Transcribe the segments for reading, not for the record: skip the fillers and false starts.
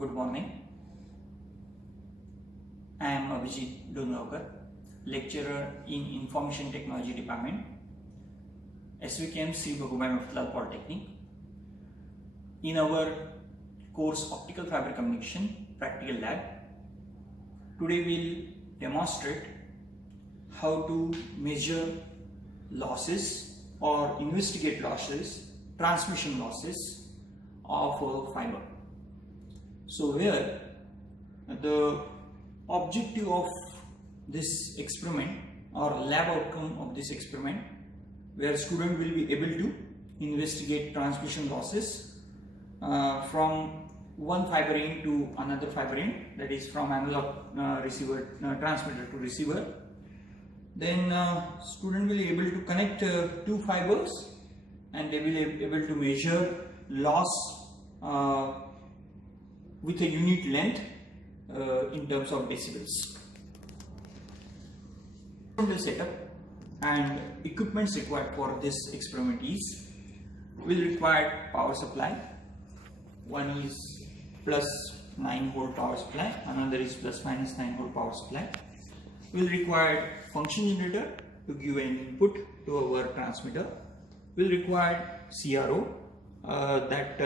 Good morning. I am Abhijit Dungavkar, lecturer in Information Technology Department, SVKM Sri Bhagubhai Maftlal Polytechnic. In our course Optical Fiber Communication Practical Lab, today we will demonstrate how to measure losses or investigate losses, transmission losses of a fiber. So here the objective of this experiment or lab outcome of this experiment, where student will be able to investigate transmission losses from one fiber end to another fiber end, that is from analog receiver transmitter to receiver. Then student will be able to connect two fibers and they will be able to measure loss with a unit length in terms of decibels. The setup and equipments required for this experiment is: will require power supply. One is plus 9 volt power supply, another is plus minus 9 volt power supply. Will require function generator to give an input to our transmitter. Will require CRO, that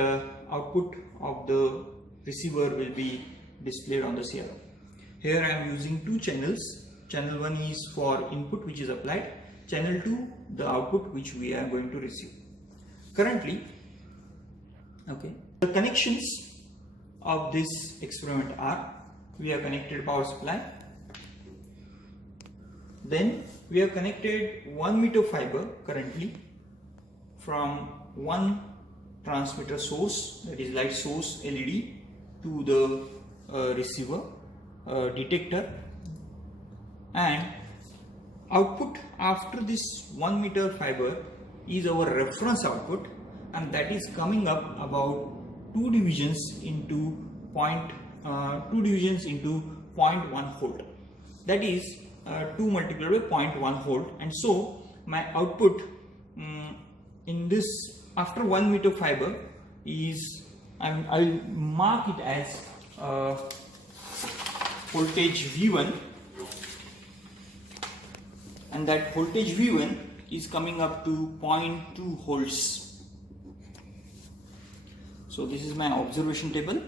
output of the receiver will be displayed on the CRO. Here I am using two channels. Channel 1 is for input which is applied, channel 2 the output which we are going to receive. Currently, the connections of this experiment are: we have connected power supply, then we have connected 1 meter fiber currently from one transmitter source, that is light source LED, to the receiver detector, and output after this 1 meter fiber is our reference output, and that is coming up about 2 divisions into 0.1 volt, that is 2 multiplied by 0.1 volt. And so my output in this after 1 meter fiber is, I'll mark it as voltage V1, and that voltage V1 is coming up to 0.2 volts. So this is my observation table.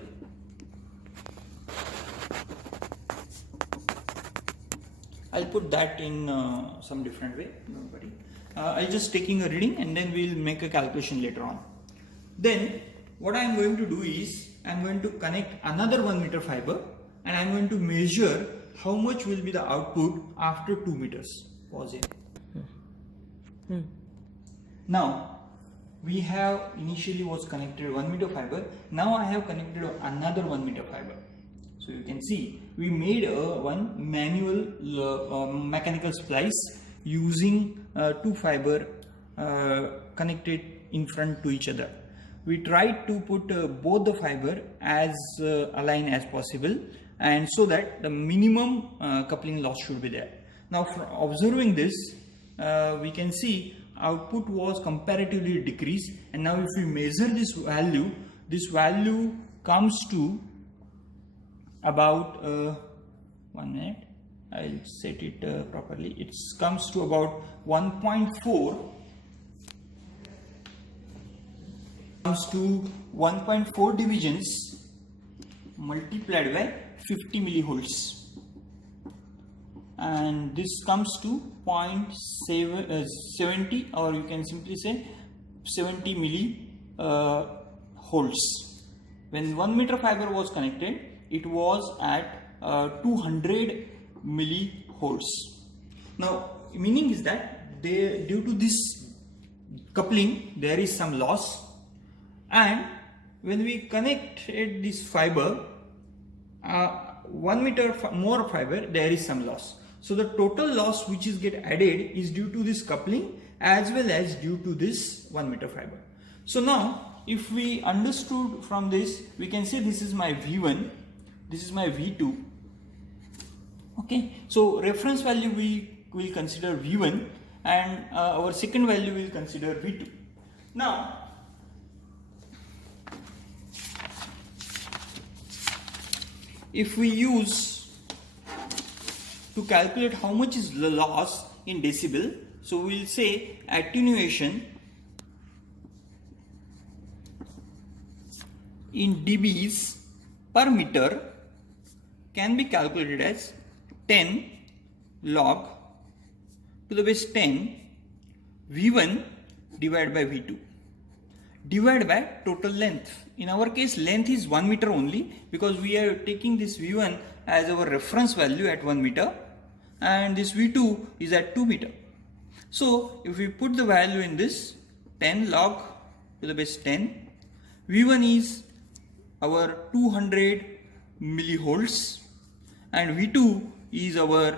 I'll put that in some different way, don't worry. I'll just taking a reading and then we'll make a calculation later on. Then what I'm going to do is, I'm going to connect another 1 meter fiber and I'm going to measure how much will be the output after 2 meters. Pause here. Now we have initially was connected 1 meter fiber. Now I have connected another 1 meter fiber. So you can see we made one manual mechanical splice using 2 fiber connected in front to each other. We tried to put both the fiber as aligned as possible, and so that the minimum coupling loss should be there. Now from observing this, we can see output was comparatively decreased, and now if we measure this value comes to about 1 minute. I'll set it properly. It comes to about 1.4. Comes to 1.4 divisions multiplied by 50 millivolts, and this comes to 0.70, or you can simply say 70 millivolts. When 1 meter fiber was connected, it was at 200 millivolts. Now meaning is that due to this coupling there is some loss, and when we connected this fiber 1 meter more fiber, there is some loss. So the total loss which is get added is due to this coupling as well as due to this 1 meter fiber. So now if we understood from this, we can say this is my V1, this is my V2. Okay, so reference value we will consider V1 and our second value we will consider V2. Now if we use to calculate how much is the loss in decibel, so we will say attenuation in dBs per meter can be calculated as 10 log to the base 10 V1 divided by V2 divided by total length. In our case, length is 1 meter only because we are taking this V1 as our reference value at 1 meter and this V2 is at 2 meter. So if we put the value in this 10 log to the base 10, V1 is our 200 millivolts and V2 is our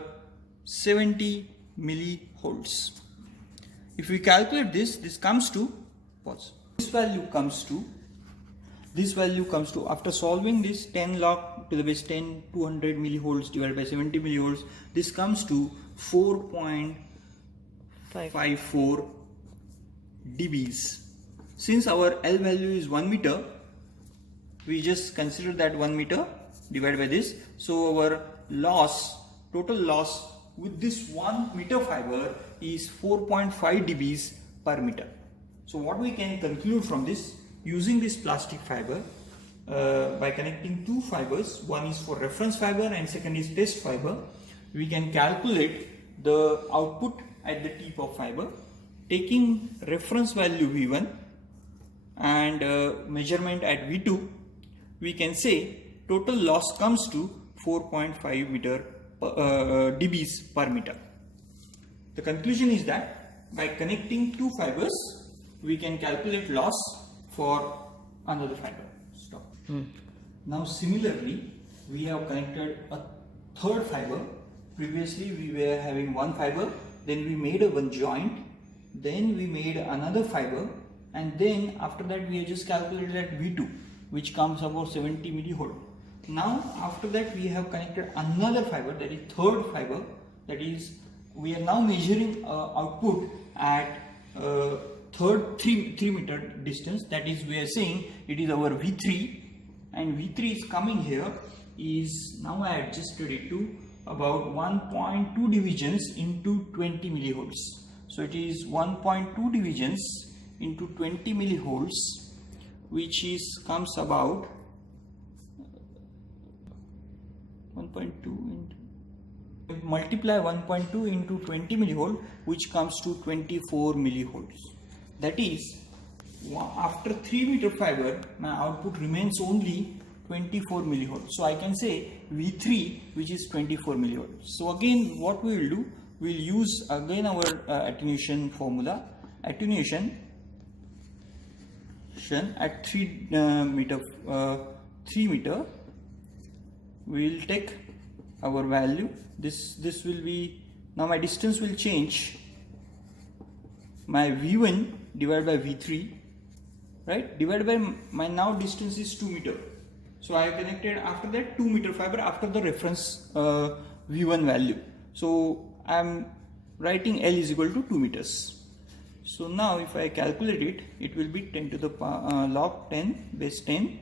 70 millivolts. If we calculate this comes to, pause, this value comes to, after solving this 10 log to the base 10, 200 millivolts divided by 70 millivolts, this comes to 4.54 dBs. Since our L value is 1 meter, we just consider that 1 meter divided by this. So our loss, total loss with this 1 meter fiber is 4.5 dBs per meter. So what we can conclude from this, using this plastic fiber, by connecting two fibers, one is for reference fiber and second is test fiber, we can calculate the output at the tip of fiber, taking reference value V1 and measurement at V2, we can say total loss comes to 4.5 dBs per meter. The conclusion is that by connecting two fibers, we can calculate loss for another fiber. Stop. Now similarly, we have connected a third fiber. Previously we were having one fiber, then we made a one joint, then we made another fiber, and then after that we have just calculated that V2, which comes about 70 millivolt. Now after that we have connected another fiber, that is third fiber, that is we are now measuring output at third 3 meter distance, that is we are saying it is our V3, and V3 is coming here is, now I adjusted it to about 1.2 divisions into 20 millivolts. So it is 1.2 divisions into 20 millivolts, which is comes about 1.2 into, multiply 1.2 into 20 millivolt, which comes to 24 millivolts. That is, after 3 meter fiber, my output remains only 24 millivolts. So I can say V3, which is 24 millivolts. So again, what we will do, we will use again our attenuation formula. Attenuation at 3 meter, we will take our value. This will be, now my distance will change. My V1 divided by V3, right, divided by my now distance is 2 meter. So I have connected after that 2 meter fiber after the reference V1 value. So I am writing L is equal to 2 meters. So now if I calculate it, it will be 10 to the log 10 base 10.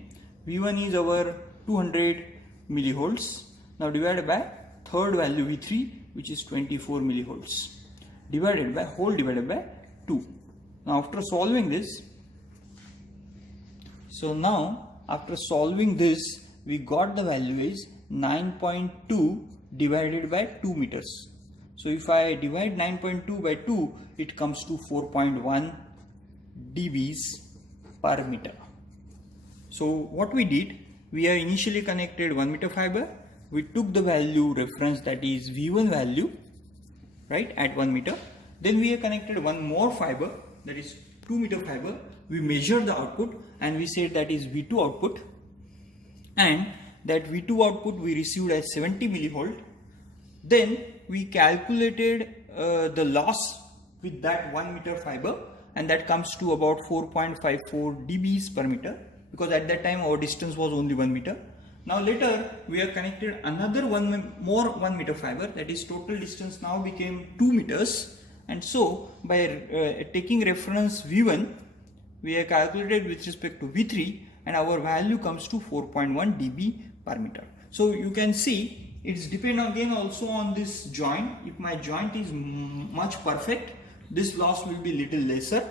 V1 is our 200 millivolts. Now divided by third value V3, which is 24 millivolts, divided by 2. Now after solving this, so now after solving this, we got the value is 9.2 divided by 2 meters. So if I divide 9.2 by 2, it comes to 4.1 dBs per meter. So what we did, we have initially connected 1 meter fiber. We took the value reference, that is V1 value, right, at 1 meter. Then we have connected one more fiber, that is 2 meter fiber. We measured the output and we said that is V2 output, and that V2 output we received as 70 millivolt. Then we calculated the loss with that 1 meter fiber, and that comes to about 4.54 dBs per meter, because at that time our distance was only 1 meter. Now later we have connected another 1 meter fiber, that is total distance now became 2 meters, and so by taking reference V1, we have calculated with respect to V3, and our value comes to 4.1 dB per meter. So you can see it's depend again also on this joint. If my joint is much perfect, this loss will be little lesser.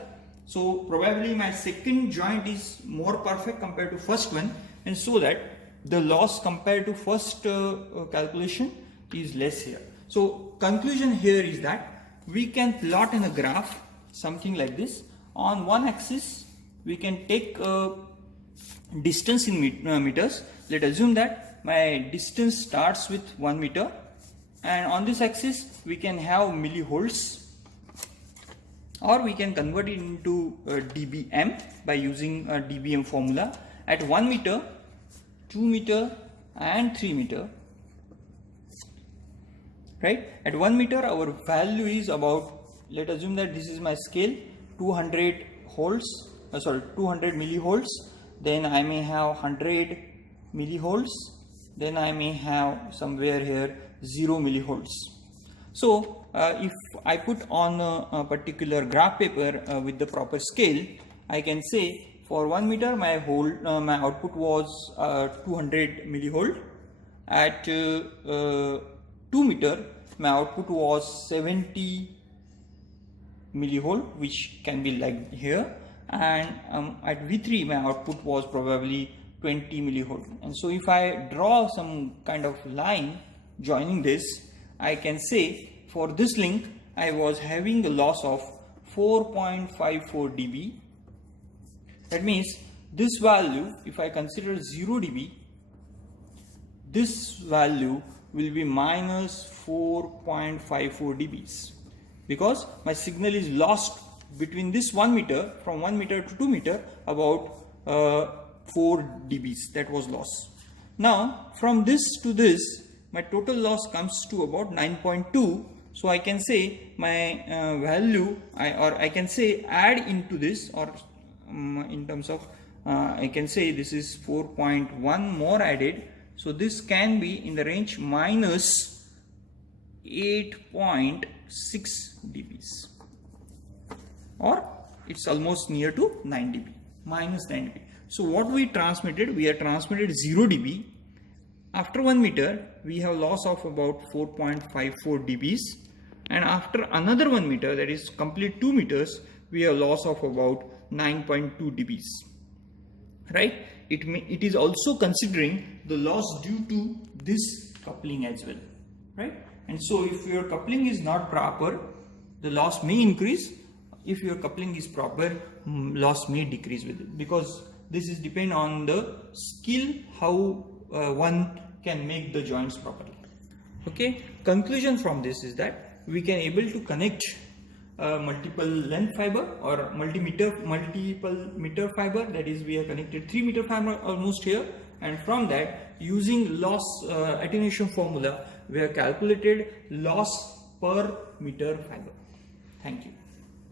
So probably my second joint is more perfect compared to first one, and so that the loss compared to first calculation is less here. So conclusion here is that we can plot in a graph something like this. On one axis we can take distance in meters. Let's assume that my distance starts with 1 meter, and on this axis we can have millivolts, or we can convert it into dBm by using a dBm formula. At 1 meter, 2 meter and 3 meter, right? At 1 meter our value is about, let's assume that this is my scale, 200 millivolts. Then I may have 100 millivolts. Then I may have somewhere here 0 millivolts. So if I put on a particular graph paper with the proper scale, I can say for 1 meter my output was 200 millivolt. At 2 meter my output was 70 millivolt, which can be like here, and at V3 my output was probably 20 millivolt. And so if I draw some kind of line joining this, I can say for this link I was having a loss of 4.54 dB. That means this value, if I consider 0 dB, this value will be minus 4.54 dBs, because my signal is lost between this 1 meter, from 1 meter to 2 meter, about 4 dBs that was lost. Now from this to this my total loss comes to about 9.2. So I can say my value, I can say add into this, or in terms of I can say this is 4.1 more added. So this can be in the range minus 8.6 dBs, or it's almost near to 9 dB, minus 9 dB. So what we transmitted, we have transmitted 0 dB. After 1 meter we have loss of about 4.54 dBs, and after another 1 meter, that is complete 2 meters, we have loss of about 9.2 dBs, right? It is also considering the loss due to this coupling as well, right? And so if your coupling is not proper, the loss may increase. If your coupling is proper, loss may decrease with it, because this is depend on the skill how one can make the joints properly. Okay, conclusion from this is that we can able to connect multiple length fiber or multiple meter fiber, that is we have connected 3 meter fiber almost here, and from that using loss attenuation formula we have calculated loss per meter fiber. Thank you.